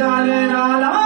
la la la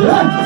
Yeah.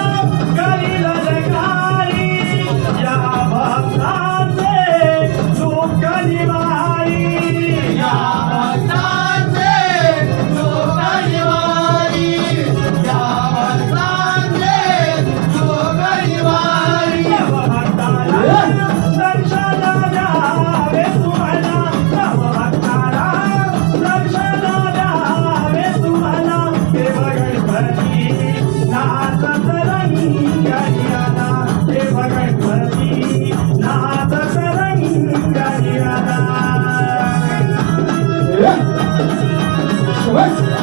vai?